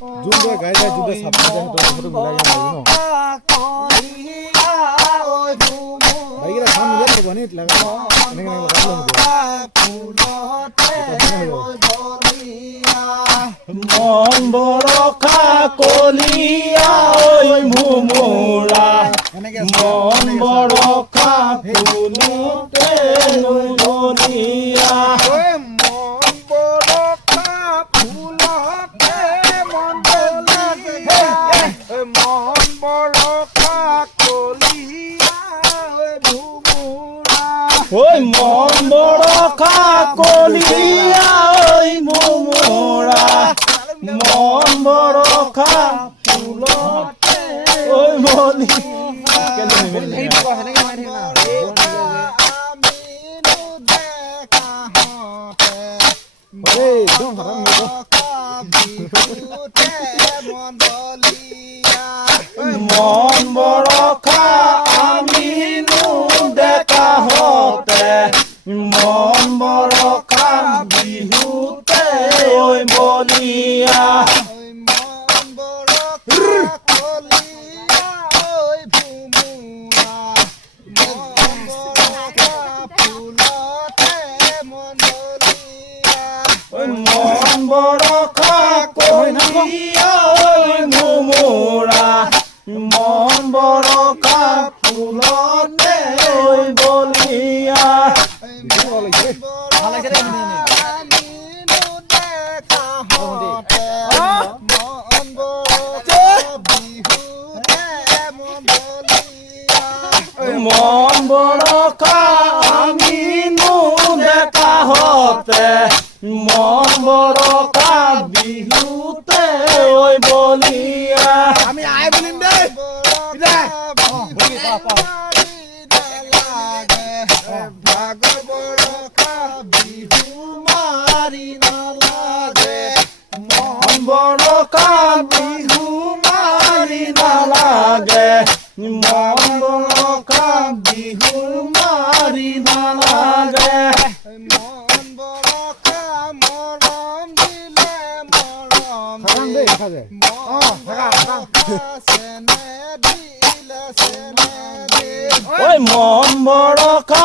যোনটোৱে গাই যায় যোনটোৱে চাপৰ্ট কৰে সেইটো মিলাই কিনে লাগিব ন বাকীকেইটা চাউণ্ড মিলাই থাকিব নি এনেকৈ মন বৰষা কলিয়া ঐ ভোমোৰা মন বৰষা ফুলোতে নুননিয়া ঐ মন বৰষা কলিয়া ঐ ভোমোৰা মন বৰষা ফুলতে ঐ মলি মন বৰষা আমিনো ডেকা হতে মন বৰষা বিহুতে ঐ বলিয়া মন বৰষা কলিয়া ঐ ভোমোৰা মন বৰষা ফুলতে ঐ বলিয়া মন বৰষা আমিনো ডেকা হতে মন বৰষা বিহুতে ঐ বলিয়া আমি আই বলিম দেই মন বৰষা বিহু মাৰি নালাগে মন বৰষা বিহু মাৰি নালাগে ঐ মন বৰষা